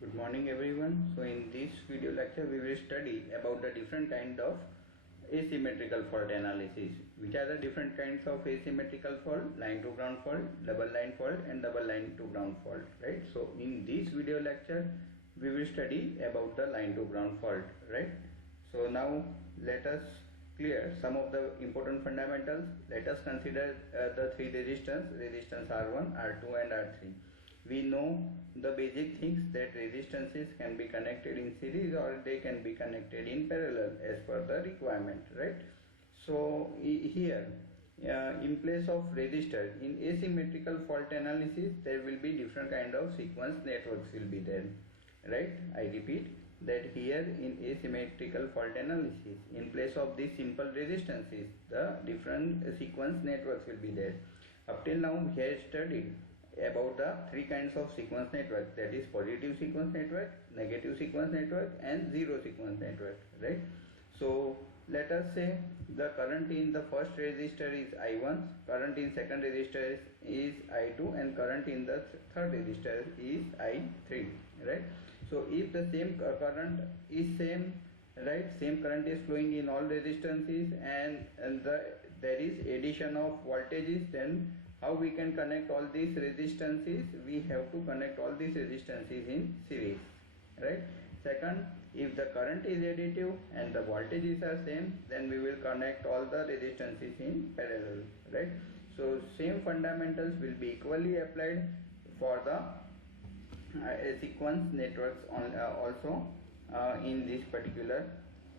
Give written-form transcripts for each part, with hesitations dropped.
Good morning everyone. So in this video lecture we will study about the different kind of asymmetrical fault analysis. Which are the different kinds of asymmetrical fault? Line to ground fault, double line fault and double line to ground fault, right? So in this video lecture we will study about the line to ground fault, right? So now let us clear some of the important fundamentals. Let us consider the three resistance R1, R2 and R3. We know the basic things that resistances can be connected in series or they can be connected in parallel as per the requirement, right? So here in place of resistor in asymmetrical fault analysis there will be different kind of sequence networks will be there, right? I repeat that here in asymmetrical fault analysis in place of these simple resistances the different sequence networks will be there. Up till now we have studied about the three kinds of sequence network, that is positive sequence network, negative sequence network and zero sequence network, right? So let us say the current in the first resistor is I1, current in second resistor is I2 and current in the third resistor is I3, right? So if the same current is same, right, same current is flowing in all resistances and there is addition of voltages, then how we can connect all these resistances? We have to connect all these resistances in series, right? Second, if the current is additive and the voltages are same, then we will connect all the resistances in parallel, right? So same fundamentals will be equally applied for the sequence networks also in this particular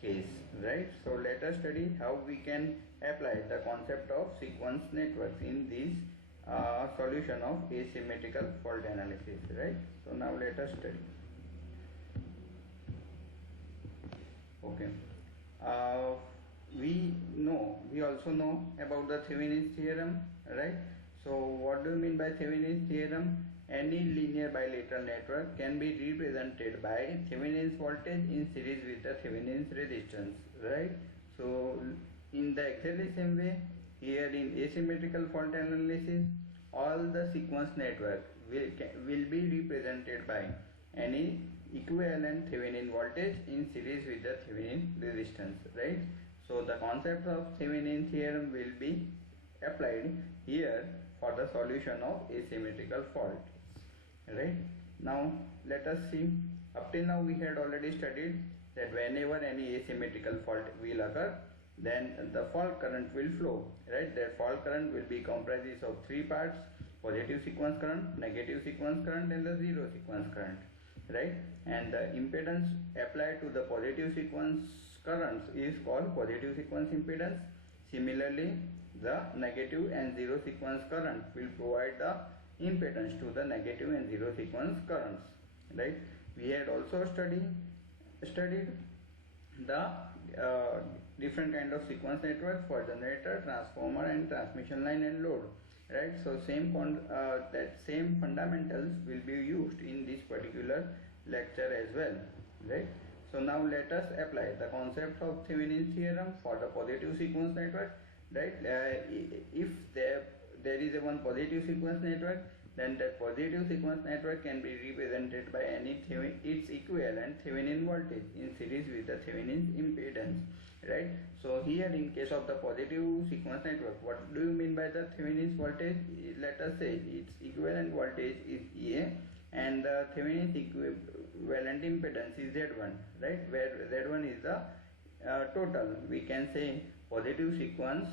case, right? So let us study how we can apply the concept of sequence networks in this solution of asymmetrical fault analysis, right? So now let us study. Okay, we also know about the Thevenin's theorem, right? So what do you mean by Thevenin's theorem? Any linear bilateral network can be represented by Thevenin's voltage in series with the Thevenin's resistance, right? So in the exactly same way, here in asymmetrical fault analysis, all the sequence network will be represented by any equivalent Thevenin voltage in series with the Thevenin resistance, right? So the concept of Thevenin theorem will be applied here for the solution of asymmetrical fault, right? Now let us see. Up till now we had already studied that whenever any asymmetrical fault will occur, then the fault current will flow, right? That fault current will be comprises of three parts: positive sequence current, negative sequence current and the zero sequence current, right? And the impedance applied to the positive sequence currents is called positive sequence impedance. Similarly, the negative and zero sequence current will provide the impedance to the negative and zero sequence currents, right? We had also studied the different kind of sequence network for generator, transformer and transmission line and load, right? So same fundamentals will be used in this particular lecture as well, right? So now let us apply the concept of Thevenin's theorem for the positive sequence network, right? If there is a one positive sequence network, then that positive sequence network can be represented by its equivalent Thevenin voltage in series with the Thevenin impedance, right? So here in case of the positive sequence network, what do you mean by the Thevenin's voltage? Let us say its equivalent voltage is EA and the Thevenin's equivalent impedance is Z1, right? Where Z1 is the total, we can say, positive sequence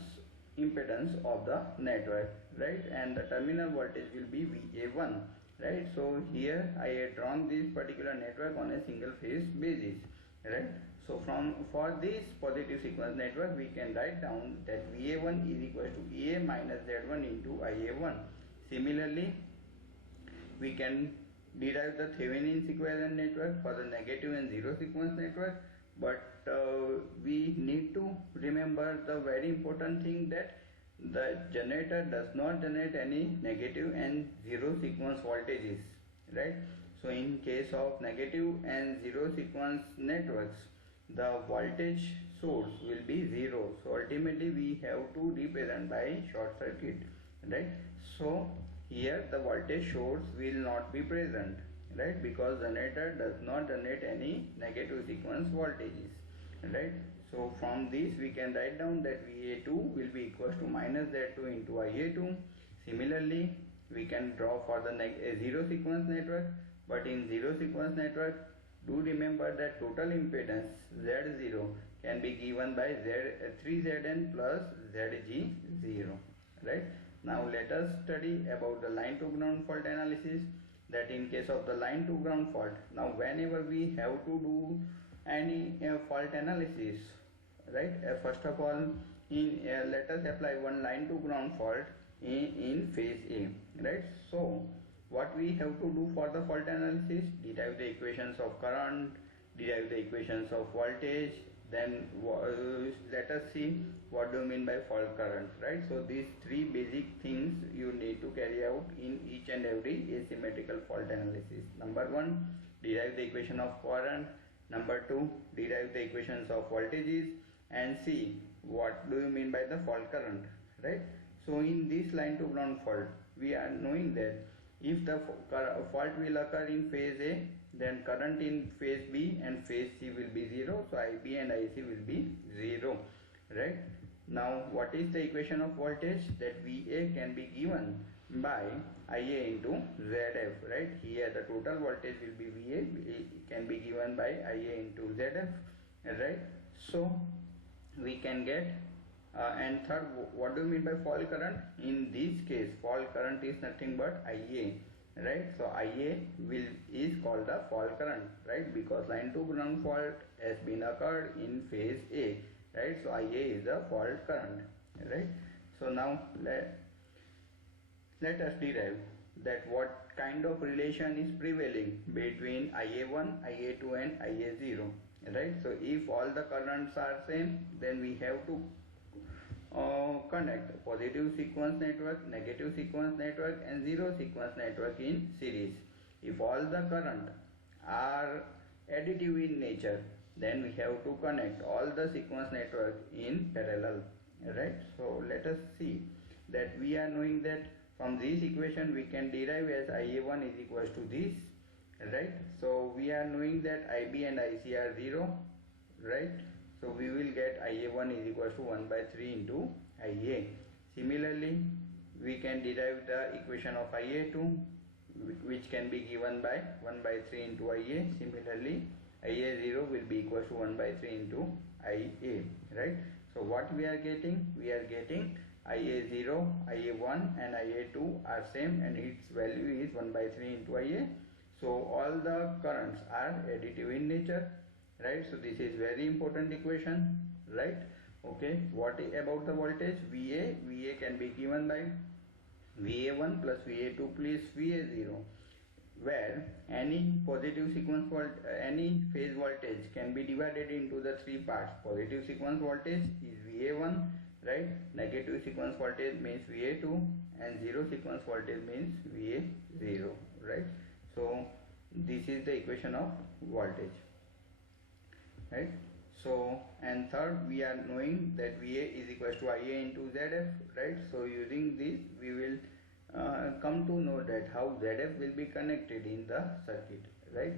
impedance of the network, right? And the terminal voltage will be VA1, right? So here I had drawn this particular network on a single phase basis, right? So for this positive sequence network we can write down that VA1 is equal to EA minus Z1 into IA1. Similarly, we can derive the Thevenin's equivalent network for the negative and zero sequence network. But we need to remember the very important thing that the generator does not generate any negative and zero sequence voltages, right? So in case of negative and zero sequence networks, the voltage source will be zero. So ultimately we have to represent by short circuit, right? So here the voltage source will not be present, right? Because generator does not generate any negative sequence voltages, right? So from this we can write down that VA2 will be equals to minus Z2 into IA2. Similarly, we can draw for the zero sequence network, but in zero sequence network, do remember that total impedance Z0 can be given by 3Zn plus Zg0, right? Now let us study about the line to ground fault analysis. That in case of the line to ground fault, now whenever we have to do any fault analysis, right, first of all, let us apply one line to ground fault in phase A, right? So what we have to do for the fault analysis, derive the equations of current, derive the equations of voltage, then let us see what do you mean by fault current, right? So these three basic things you need to carry out in each and every asymmetrical fault analysis. Number one, derive the equation of current. Number two, derive the equations of voltages, and see what do you mean by the fault current, right? So in this line to ground fault, we are knowing that if the fault will occur in phase A, then current in phase B and phase C will be 0. So IB and IC will be 0, right? Now what is the equation of voltage? That VA can be given by IA into ZF, right? Here the total voltage will be VA, can be given by IA into ZF, right? So we can get and third, what do you mean by fault current? In this case, fault current is nothing but IA, right? So IA is called the fault current, right? Because line to ground fault has been occurred in phase A, right? So IA is the fault current, right? So now let us derive that what kind of relation is prevailing between IA1, IA2 and IA0, right? So if all the currents are same, then we have to connect positive sequence network, negative sequence network and zero sequence network in series. If all the current are additive in nature, then we have to connect all the sequence network in parallel, right? So let us see that we are knowing that from this equation we can derive as IA1 is equals to this, right? So we are knowing that IB and IC are 0, right? So we will get IA1 is equals to 1 by 3 into IA. Similarly, we can derive the equation of IA2, which can be given by 1 by 3 into IA. Similarly, IA0 will be equals to 1 by 3 into IA, right? So what we are getting? We are getting IA0, IA1 and IA2 are same and its value is 1 by 3 into IA. So all the currents are additive in nature, right? So this is very important equation, right? Okay, what about the voltage? VA can be given by VA1 plus VA2 plus VA0, where any positive sequence any phase voltage can be divided into the three parts. Positive sequence voltage is VA1, right? Negative sequence voltage means VA2 and zero sequence voltage means VA0, right? So this is the equation of voltage, right? So and third, we are knowing that VA is equals to IA into ZF, right? So using this we will come to know that how ZF will be connected in the circuit, right?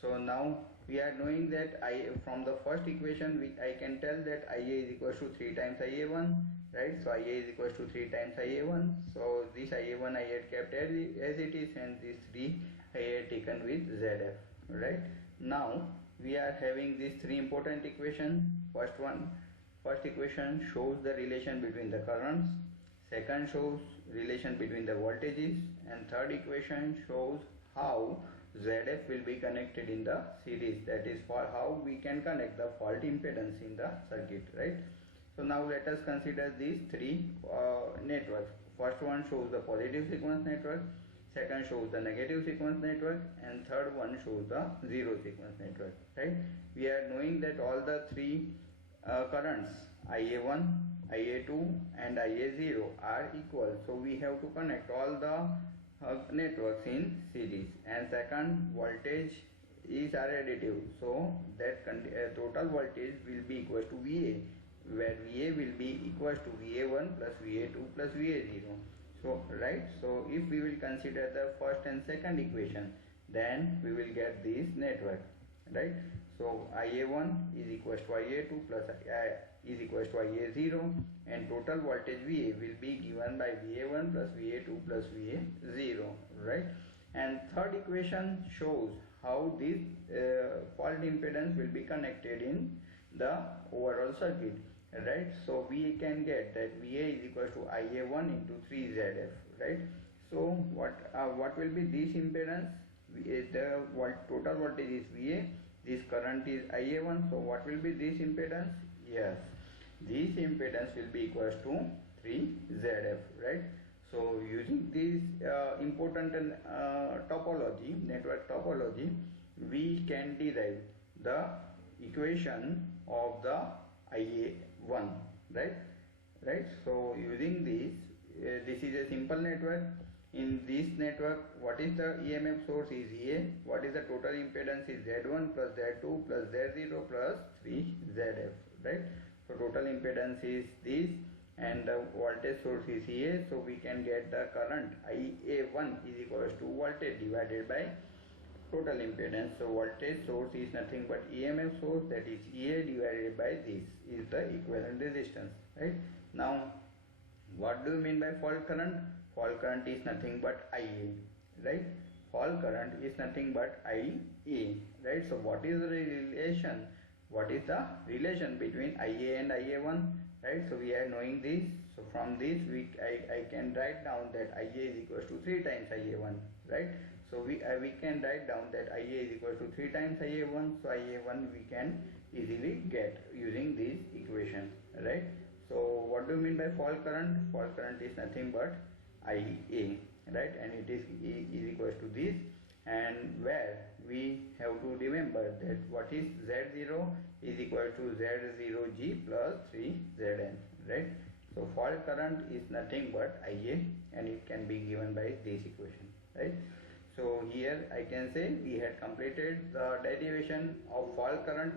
So now we are knowing that from the first equation I can tell that IA is equals to 3 times IA1, right? So IA is equals to 3 times IA1. So this IA1 I had kept as it is and this 3 I had taken with ZF, right? Now we are having these three important equations. First equation shows the relation between the currents, second shows relation between the voltages, and third equation shows how ZF will be connected in the series, that is for how we can connect the fault impedance in the circuit, right? So now let us consider these three networks. First one shows the positive sequence network, second shows the negative sequence network, and third one shows the zero sequence network, right? We are knowing that all the three currents IA1, IA2 and IA0 are equal, so we have to connect all the networks in series. And second, voltage is additive, so that total voltage will be equal to VA, where VA will be equal to VA1 plus VA2 plus VA0. So right, so if we will consider the first and second equation, then we will get this network, right? So IA1 is equals to IA2 plus is equals to IA0, and total voltage VA will be given by VA1 plus VA2 plus VA0, right? And third equation shows how this fault impedance will be connected in the overall circuit, right? So we can get that VA is equal to IA1 into 3ZF, right? So what will be this impedance? The total voltage is VA, this current is IA1, so what will be this impedance? Yes, this impedance will be equals to 3ZF, right? So using this important topology, network topology, we can derive the equation of the IA1, right? So using this is a simple network. In this network, what is the EMF source is EA, what is the total impedance is Z1 plus Z2 plus Z0 plus 3ZF, right? So total impedance is this, and the voltage source is EA, so we can get the current IA1 is equals to voltage divided by total impedance. So voltage source is nothing but EMF source, that is EA divided by this is the equivalent resistance, right? Now what do you mean by fault current? Fault current is nothing but IA, right? Fault current is nothing but IA, right? So what is the relation? What is the relation between IA and IA1, right? So we are knowing this. So from this I can write down that IA is equals to 3 times IA1, right? So we can write down that IA is equals to 3 times IA1. So IA1 we can easily get using this equation, right? So what do you mean by fault current? Fault current is nothing but IA, right? And it is equals to this, and where we have to remember that what is Z0 is equal to Z0G plus 3Zn, right? So fault current is nothing but IA, and it can be given by this equation, right? So here I can say we had completed the derivation of fault current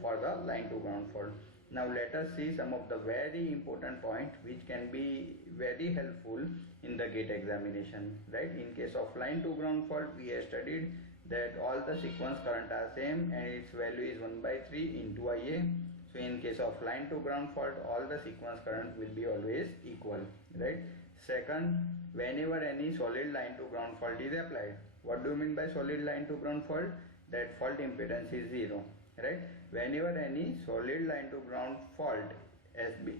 for the line to ground fault. Now let us see some of the very important points which can be very helpful in the gate examination, right? In case of line to ground fault, we have studied that all the sequence current are same and its value is 1 by 3 into IA. So in case of line to ground fault, all the sequence current will be always equal, right? Second, whenever any solid line to ground fault is applied, what do you mean by solid line to ground fault? That fault impedance is 0, right? Whenever any solid line to ground fault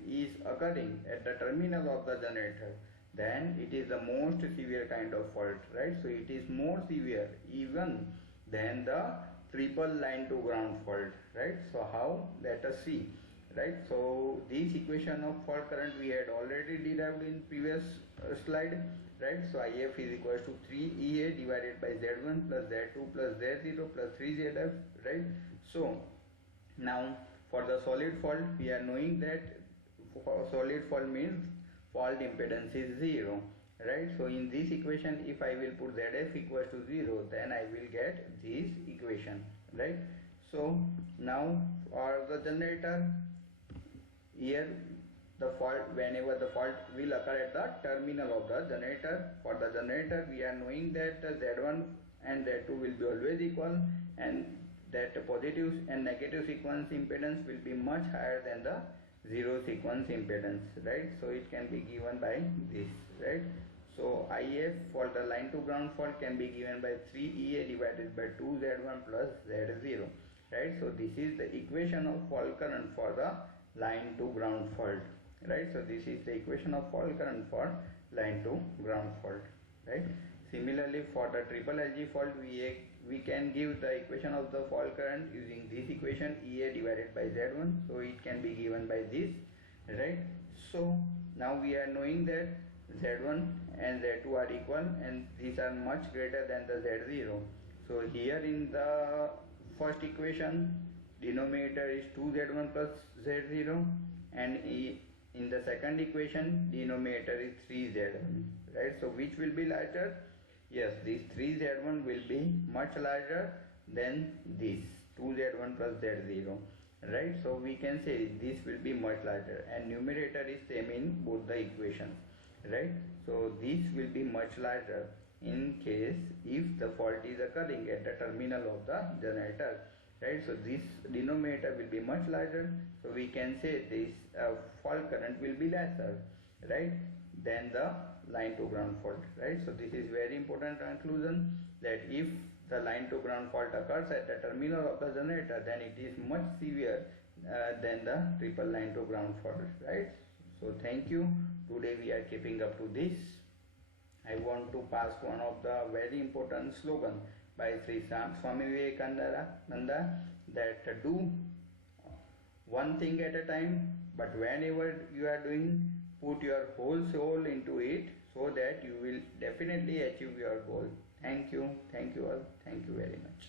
is occurring at the terminal of the generator, then it is the most severe kind of fault, right? So it is more severe even than the triple line to ground fault, right? So how? Let us see, right? So this equation of fault current we had already derived in previous slide, right? So IF is equals to 3EA divided by Z1 plus Z2 plus Z0 plus 3ZF, right? So now for the solid fault, we are knowing that for solid fault means fault impedance is 0, right? So in this equation, if I will put ZF equals to 0, then I will get this equation, right? So now for the generator, here the fault, whenever the fault will occur at the terminal of the generator, for the generator we are knowing that the Z1 and Z2 will be always equal, and that positive and negative sequence impedance will be much higher than the zero sequence impedance, right? So it can be given by this, right? So IF for the line to ground fault can be given by 3EA divided by 2Z1 plus Z0, right? So this is the equation of fault current for the line to ground fault, right? So this is the equation of fault current for line to ground fault, right? Similarly, for the triple LG fault, we can give the equation of the fault current using this equation, EA divided by Z1. So it can be given by this, right? So now we are knowing that Z1 and Z2 are equal and these are much greater than the Z0. So here in the first equation, denominator is 2Z1 plus Z0, and in the second equation, denominator is 3Z1, right? So which will be larger? Yes, this 3Z1 will be much larger than this 2Z1 plus Z0, right? So we can say this will be much larger, and numerator is same in both the equations, right? So this will be much larger in case if the fault is occurring at the terminal of the generator, right? So this denominator will be much larger, so we can say this fault current will be lesser, right, than the line to ground fault, right? So this is very important conclusion, that if the line to ground fault occurs at the terminal of the generator, then it is much severe than the triple line to ground fault, right? So thank you. Today we are keeping up to this. I want to pass one of the very important slogan by Sri Swami Vivekananda, that do one thing at a time, but whenever you are doing, put your whole soul into it, so that you will definitely achieve your goal. Thank you all. Thank you very much.